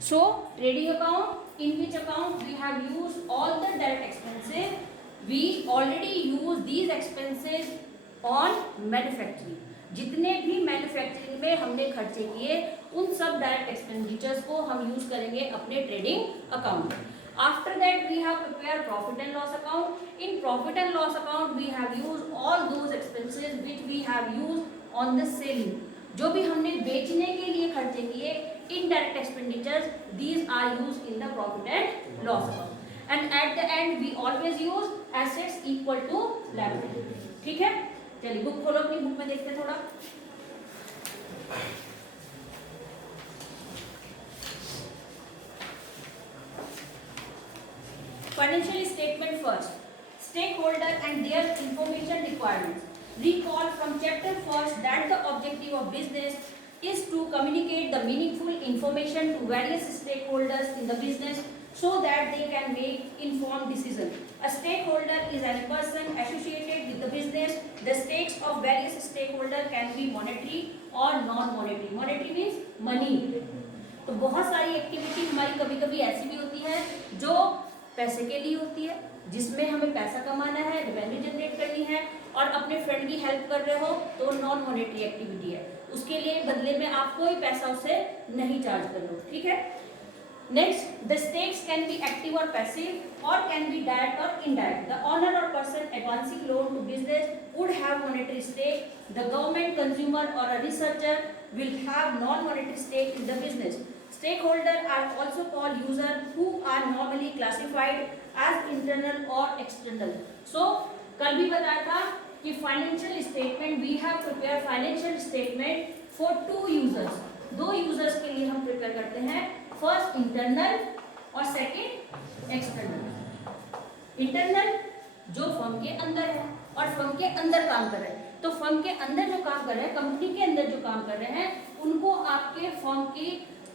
So trading account, in which account we have used all the direct expenses. We already use these expenses on manufacturing. जितने भी manufacturing में हमने खर्चे किए उन सब डायरेक्ट एक्सपेंडिचर्स को हम यूज करेंगे अपने ट्रेडिंग अकाउंट में. After that we have prepared profit and loss account. In profit and loss account we have used all those expenses which we have used on the selling. जो भी हमने बेचने के लिए खर्चे किए indirect expenditures, these are used in the profit and loss account. And at the end we always use assets equal to liability. ठीक है, चलिए बुक खोलो, अपनी बुक में देखते थोड़ा. Financial statement first. Stakeholder and their information requirements. Recall from chapter first that the objective of business is to communicate the meaningful information to various stakeholders in the business so that they can make informed decisions. A stakeholder is a person associated with the business. The stakes of various stakeholders can be monetary or non-monetary. Monetary means money. तो बहुत सारी activity हमारी कभी कभी ऐसी भी होती है जो पैसे के लिए होती है, जिसमें हमें पैसा कमाना है, रेवेन्यू जनरेट करनी है, और अपने फ्रेंड की हेल्प कर रहे हो तो नॉन मॉनेटरी एक्टिविटी है. उसके लिए बदले में आप कोई पैसा उसे नहीं चार्ज कर लो. ठीक है. Next, the stakes can be active और पैसिव और कैन बी डायरेक्ट और इनडायरेक्ट. द ओनर और person advancing loan to business would have monetary stake. The government, consumer और a researcher will have non-monetary stake in the business. Stakeholders are also called users who are normally classified as internal or external. So कल भी बताया था कि financial statement we have prepared financial statement for two users. दो users के लिए हम prepare करते हैं. First internal और second external. Internal जो फर्म के अंदर है और फर्म के अंदर काम कर रहे हैं. तो फर्म के अंदर जो काम कर रहे हैं, कंपनी के अंदर जो काम कर रहे हैं, उनको आपके फर्म की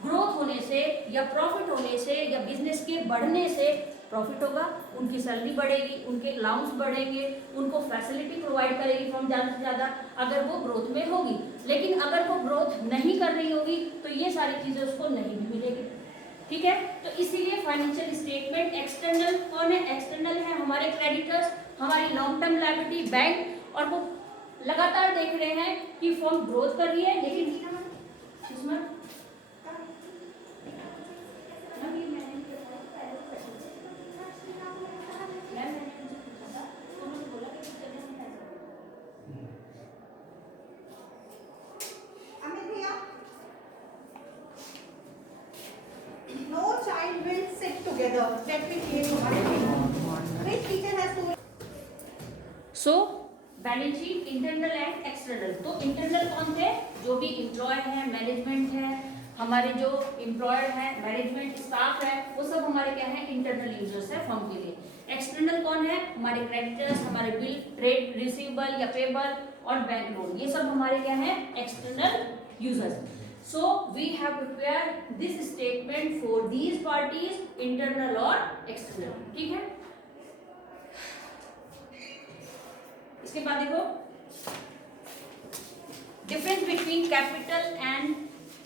ग्रोथ होने से या प्रॉफिट होने से या बिजनेस के बढ़ने से प्रॉफिट होगा, उनकी सैलरी बढ़ेगी, उनके अलाउंस बढ़ेंगे, उनको फैसिलिटी प्रोवाइड करेगी फर्म ज़्यादा से ज़्यादा अगर वो ग्रोथ में होगी. लेकिन अगर वो ग्रोथ नहीं कर रही होगी तो ये सारी चीज़ें उसको नहीं भी मिलेगी. ठीक है. तो इसीलिए फाइनेंशियल स्टेटमेंट एक्सटर्नल कौन है? एक्सटर्नल है हमारे क्रेडिटर्स, हमारी लॉन्ग टर्म लायबिलिटी बैंक, और वो लगातार देख रहे हैं कि फर्म ग्रोथ कर रही है लेकिन इसमें No child will sit together. Let me clear one thing. Which teacher has to? So balance sheet internal and external. तो इंटरनल कौन थे? जो भी एम्प्लॉय है, मैनेजमेंट है, हमारे जो एम्प्लॉयर है, मैनेजमेंट स्टाफ है, वो सब हमारे क्या है? इंटरनल यूजर्स है फर्म के लिए. एक्सटर्नल कौन है? हमारे क्रेडिटर्स, हमारे बिल, ट्रेड रिसीवेबल या पेबल और बैंक लोन, ये सब हमारे क्या है? External users. So we have prepared this statement for these parties, internal और external. ठीक है. इसके बाद देखो difference between capital and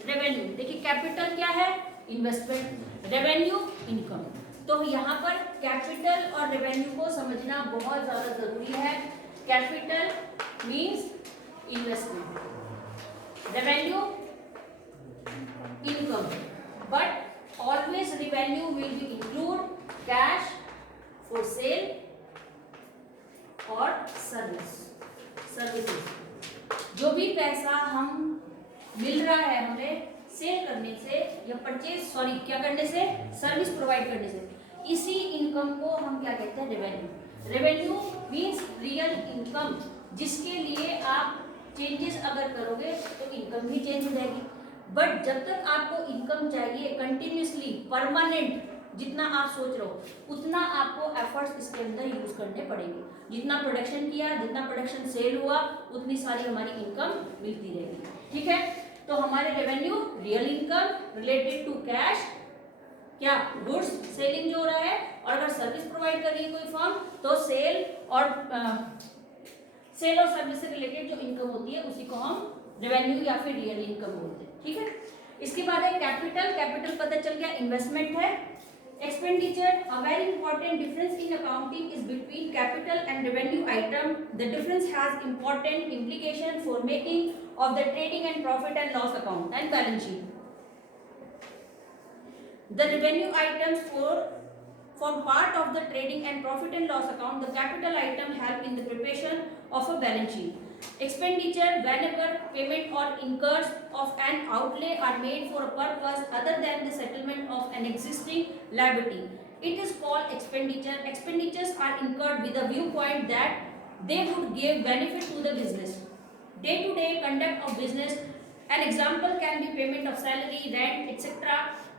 revenue. देखिए कैपिटल क्या है? इन्वेस्टमेंट. Revenue income. तो यहाँ पर कैपिटल और रेवेन्यू को समझना बहुत ज्यादा जरूरी है. Capital means investment, revenue income, but always revenue will be include cash for sale और services. जो भी पैसा हम मिल रहा है हमें सेल करने से या क्या करने से? सर्विस प्रोवाइड करने से, इसी इनकम को हम क्या कहते हैं? Revenue. Revenue means real income, जिसके लिए आप चेंजेस अगर करोगे तो इनकम भी चेंज हो जाएगी. बट जब तक आपको इनकम चाहिए कंटिन्यूसली परमानेंट, जितना आप सोच रहे हो उतना आपको एफर्ट्स इसके अंदर यूज करने पड़ेंगे. जितना प्रोडक्शन किया, जितना प्रोडक्शन सेल हुआ, उतनी सारी हमारी इनकम मिलती रहेगी. ठीक है. तो हमारे revenue real income related to cash, क्या गुड्स सेलिंग जो हो रहा है, और अगर सर्विस प्रोवाइड कर रही है कोई फर्म तो सेल और सर्विस से रिलेटेड जो इनकम होती है उसी को हम रेवेन्यू या फिर रियल इनकम बोलते हैं. ठीक है. इसके बाद है कैपिटल. कैपिटल पता चल गया इन्वेस्टमेंट है। Expenditure, a very important difference in accounting is between capital and revenue item. The difference has important implication for making of the trading and profit and loss account and balance sheet. The revenue items form part of the trading and profit and loss account. The capital item help in the preparation of a balance sheet. Expenditure, whenever payment or incurs of an outlay are made for a purpose other than the settlement of an existing liability, it is called expenditure. Expenditures are incurred with a viewpoint that they would give benefit to the business. Day-to-day conduct of business. An example can be payment of salary, rent, etc.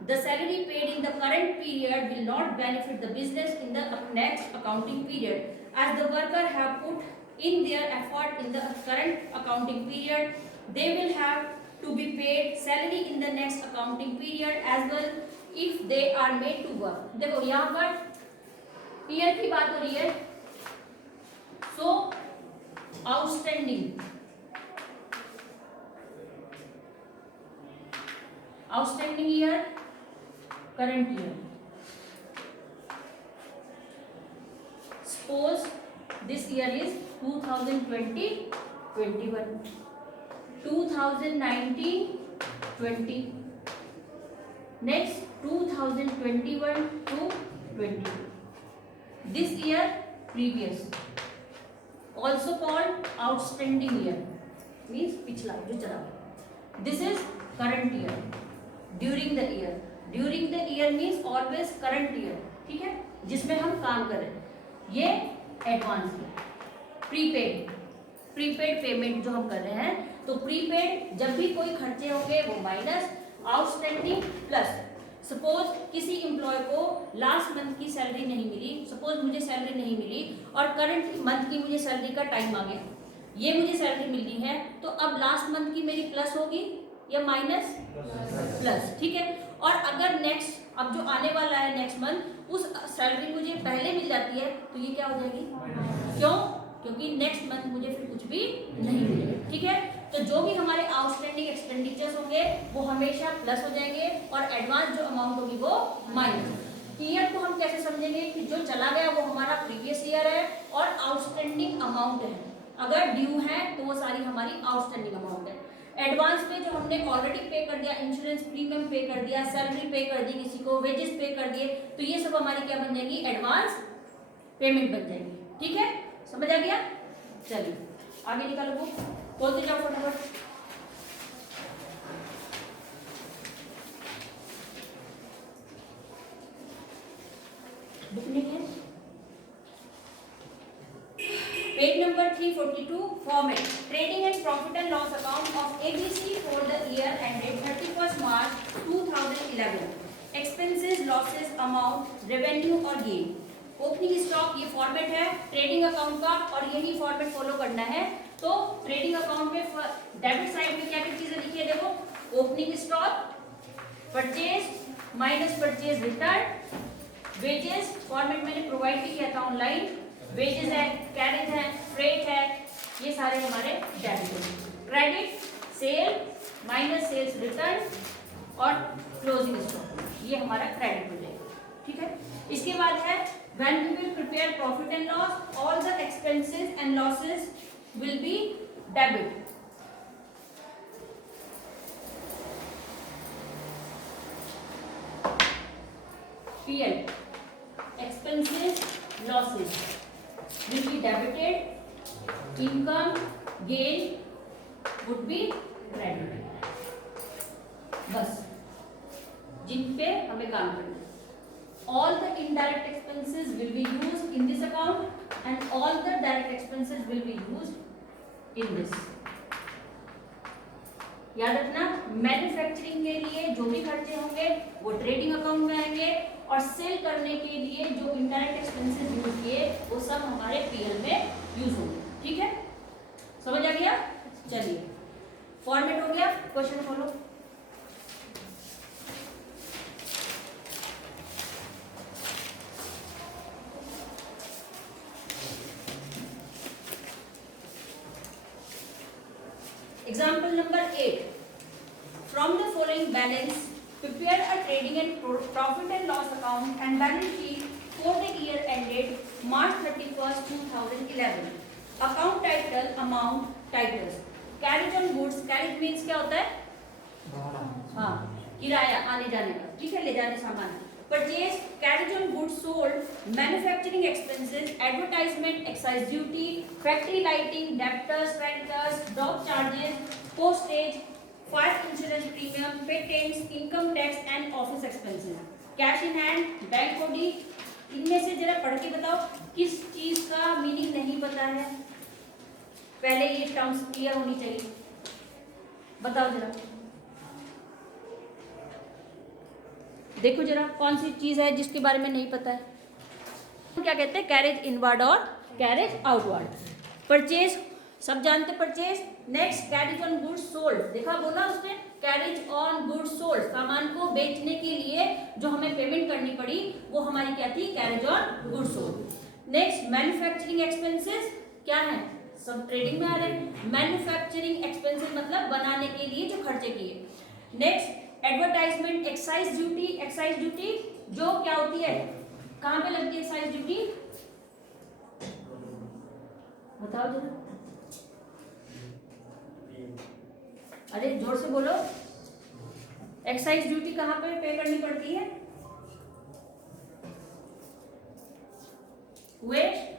The salary paid in the current period will not benefit the business in the next accounting period, as the worker have put in their effort in the current accounting period. They will have to be paid salary in the next accounting period as well if they are made to work. देखो यहाँ per year की बात हो रही है. So outstanding year, current year. Suppose this year is 2020-21, 2019-20, next 2021-22. This year previous, also called outstanding year, means पिछला जो चला. This is current year. During the year means always current year, ठीक है, जिसमें हम काम कर रहे हैं. ये एडवांस है. प्रीपेड पेमेंट जो हम कर रहे हैं, तो प्रीपेड जब भी कोई खर्चे होंगे वो माइनस, आउटस्टैंडिंग प्लस. सपोज किसी एम्प्लॉय को लास्ट मंथ की सैलरी नहीं मिली, सपोज मुझे सैलरी नहीं मिली और करंट मंथ की मुझे सैलरी का टाइम आ गया, ये मुझे सैलरी मिलनी है, तो अब लास्ट मंथ की मेरी प्लस होगी या माइनस? प्लस, ठीक है. और अगर नेक्स्ट अब जो आने वाला है नेक्स्ट मंथ, उस सैलरी मुझे पहले मिल जाती है, तो ये क्या हो जाएगी? क्यों? क्योंकि नेक्स्ट मंथ मुझे फिर कुछ भी नहीं मिलेगा, ठीक है. तो जो भी हमारे आउटस्टैंडिंग एक्सपेंडिचर्स होंगे वो हमेशा प्लस हो जाएंगे और एडवांस जो अमाउंट होगी वो माइनस. ईयर को हम कैसे समझेंगे कि जो चला गया वो हमारा प्रीवियस ईयर है और आउटस्टैंडिंग अमाउंट है. अगर ड्यू है तो वो सारी हमारी आउटस्टैंडिंग अमाउंट है. एडवांस पे जो हमने ऑलरेडी पे कर दिया, इंश्योरेंस प्रीमियम पे कर दिया, सैलरी पे कर दी, किसी को वेजेस पे कर दिए, तो ये सब हमारी क्या बन जाएगी? एडवांस पेमेंट बन जाएगी, ठीक है. समझ आ गया? चलिए आगे निकालो बुक, खोलते जाओ फटाफट. बुक नहीं है. Page number 342, format. Trading and profit and loss account of ABC for the year ended 31st March 2011. Expenses, losses, amount, revenue और gain. ओपनिंग स्टॉक, ये फॉर्मेट है ट्रेडिंग अकाउंट का और यही फॉर्मेट फॉलो करना है. तो ट्रेडिंग अकाउंट में डेबिट साइड में क्या क्या चीजें लिखी है? देखो, opening stock, purchase minus purchase return, wages format मैंने प्रोवाइड भी किया था ऑनलाइन. वेजेस है, कैरेज है, फ्रेट है, ये सारे हमारे डेबिट है. Credit sale minus sales return और क्लोजिंग स्टॉक, ये हमारा क्रेडिट हो जाएगा, ठीक है. इसके बाद है when we will prepare profit and loss, all the expenses and losses will be debit. PL, expenses, losses will be debited, income, gain would be credited. बस जिन पे हमें काम करना है. All the indirect expenses will be used in this account and all the direct expenses will be used in this. याद रखना, manufacturing के लिए जो भी खर्चे होंगे वो ट्रेडिंग अकाउंट में आएंगे और सेल करने के लिए जो इनडायरेक्ट एक्सपेंसेस यूज किए वो सब हमारे पीएल में यूज होंगे, ठीक है. समझ आ गया? चलिए फॉर्मेट हो गया, question follow. Example number 8. From the following balance, prepare a trading and profit and loss account and balance sheet for the year ended March 31st, 2011. Account title, amount, titles. Carriage on goods, carriage means क्या होता है? हाँ, किराया आने जाने का, ठीक है, ले जाने सामान. Purchase, carriage on goods sold, manufacturing expenses, advertisement, excise duty, factory lighting, debtors, creditors, dock charges, postage, fire insurance premium, patents, income tax and office expenses. Cash in hand, bank OD. इनमें से जरा पढ़ के बताओ किस चीज का meaning नहीं पता है. पहले ये टर्म्स क्लियर होनी चाहिए. बताओ जरा, देखो जरा कौन सी चीज है जिसके बारे में नहीं पता है. क्या कहते हैं? कैरेज इनवर्ड और कैरेज आउटवर्ड. परचेज सब जानते, purchase. Next carriage on goods sold, देखा बोला उसने, कैरेज ऑन गुड्स सोल्ड, सामान को बेचने के लिए जो हमें पेमेंट करनी पड़ी वो हमारी क्या थी? Carriage on goods sold. Next manufacturing expenses क्या है? सब ट्रेडिंग में आ रहे हैं. मैन्युफैक्चरिंग एक्सपेंसेस मतलब बनाने के लिए जो खर्चे किए. Next advertisement, excise duty. Excise duty जो क्या होती है, कहाँ पे लगती है एक्साइज ड्यूटी? बताओ जरा, अरे जोर से बोलो. एक्साइज ड्यूटी कहाँ पे पे करनी पड़ती है? वेट,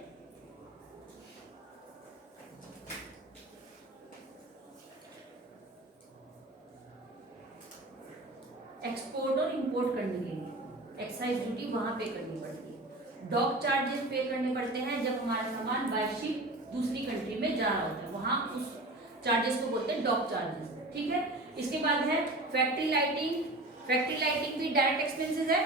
एक्सपोर्ट और इंपोर्ट करने के लिए एक्साइज ड्यूटी वहां पे करनी पड़ती है. डॉक चार्जेस पे करने पड़ते हैं जब हमारा सामान बाय शिप दूसरी कंट्री में जा रहा होता है, वहां उस चार्जेस को बोलते हैं डॉक चार्जेस. ठीक है. इसके बाद है फैक्ट्री लाइटिंग. फैक्ट्री लाइटिंग भी डायरेक्ट एक्सपेंसेस है.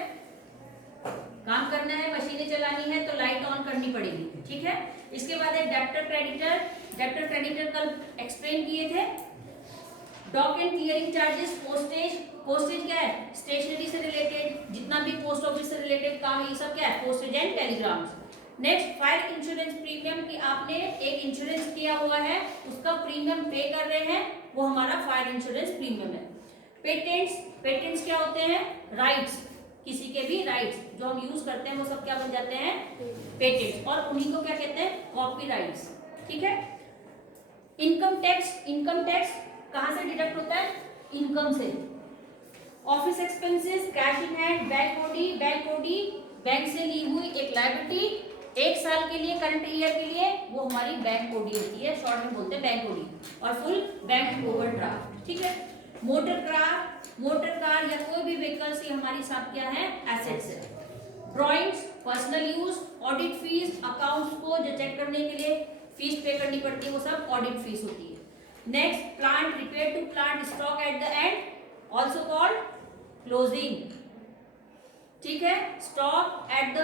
काम करना है, मशीनें चलानी है तो लाइट ऑन करनी पड़ेगी. ठीक है. इसके बाद है डेब्टर क्रेडिटर. डेब्टर क्रेडिटर कल एक्सप्लेन किए थे. Dock and clearing charges. Postage. Postage क्या है? स्टेशनरी से रिलेटेड जितना भी पोस्ट ऑफिस से रिलेटेड काम है ये सब क्या है? Postage and telegrams. Next fire insurance premium की आपने एक इंश्योरेंस किया हुआ है उसका प्रीमियम पे कर रहे हैं, वो हमारा फायर इंश्योरेंस प्रीमियम है. पेटेंट्स. पेटेंट्स क्या होते हैं? राइट्स. किसी के भी राइट्स जो हम यूज करते हैं वो सब क्या बन जाते हैं? पेटेंट्स. और उन्हीं को क्या कहते हैं? कॉपीराइट्स. ठीक है. Income tax. इनकम टैक्स कहां से डिडक्ट होता है? इनकम से. Office expenses, cash in hand, bank OD. Bank OD bank से ली हुई एक लायबिलिटी एक साल के लिए, करंट ईयर के लिए, वो हमारी बैंक ओडी होती है, शॉर्ट में बोलते हैं बैंक ओडी. और फुल बैंक ओवरड्राफ्ट. ठीक है. Motor car. मोटर कार या कोई भी व्हीकल्स ये हमारी सब क्या है? एसेट्स है. Drawings, personal use, audit fees, accounts को जो चेक करने के लिए फीस पे करनी पड़ती है वो सब ऑडिट फीस होती है. Next plant, repair to plant stock at the end, also called closing. ठीक है. स्टॉक एट द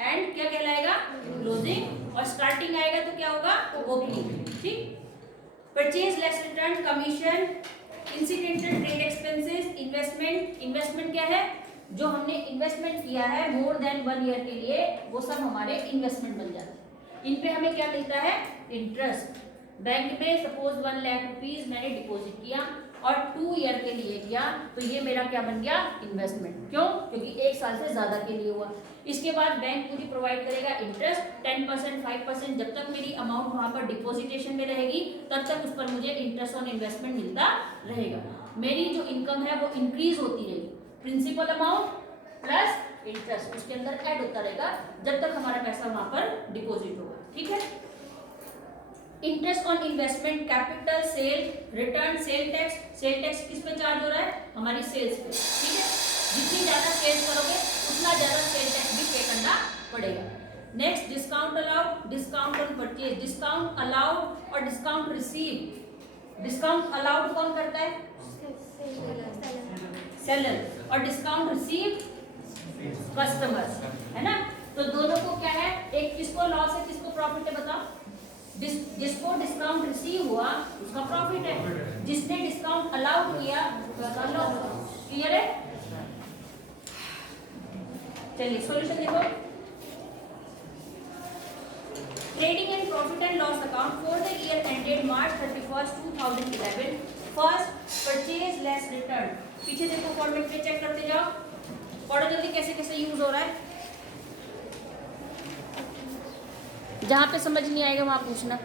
एंड क्या कहलाएगा? क्लोजिंग. और स्टार्टिंग आएगा तो क्या होगा? ओपनिंग. ठीक. Purchase less return, commission, incidental trade expenses, investment. Investment क्या है? जो हमने इन्वेस्टमेंट किया है मोर देन 1 ईयर के लिए वो सब हमारे इन्वेस्टमेंट बन जाते हैं. इन पे हमें क्या मिलता है? इंटरेस्ट. बैंक में सपोज 1 लाख रुपीज मैंने डिपॉजिट किया और 2 ईयर के लिए किया तो ये मेरा क्या बन गया? इन्वेस्टमेंट. क्यों? क्योंकि 1 साल से ज्यादा के लिए हुआ. इसके बाद बैंक मुझे प्रोवाइड करेगा इंटरेस्ट 10%, 5%. जब तक मेरी अमाउंट वहां पर डिपॉजिटेशन में रहेगी तब तक उस पर मुझे इंटरेस्ट ऑन इन्वेस्टमेंट मिलता रहेगा. मेरी जो इनकम है वो इंक्रीज होती रहेगी. प्रिंसिपल अमाउंट प्लस इंटरेस्ट उसके अंदर ऐड होता रहेगा जब तक हमारा पैसा वहां पर डिपॉजिट होगा. ठीक है. Interest on investment, capital, sale, return, sale tax. Sale tax किस पे चार्ज हो रहा है? हमारी सेल्स पे. ठीक है. जितनी ज्यादा सेल्स करोगे उतना ज्यादा सेल टैक्स भी पे करना पड़ेगा. Next discount allowed. Discount on purchase. Discount allowed और डिस्काउंट रिसीव. डिस्काउंट अलाउड कौन करता है? सेलर. और डिस्काउंट रिसीव कस्टमर्स, है ना. तो दोनों को क्या है? एक किसको लॉस है किसको प्रॉफिट है? बताओ. जिसको डिस्काउंट रिसीव हुआ उसका प्रॉफिट है, जिसने डिस्काउंट अलाउड किया उसका लॉस. क्लियर है? चलिए सॉल्यूशन देखो. Trading and profit and loss account for the year ended March 31st, 2011. First, purchase less return. पीछे देखो फॉर्मेट पे चेक करते कैसे यूज हो रहा है? जहाँ पे समझ नहीं आएगा वहाँ पूछना।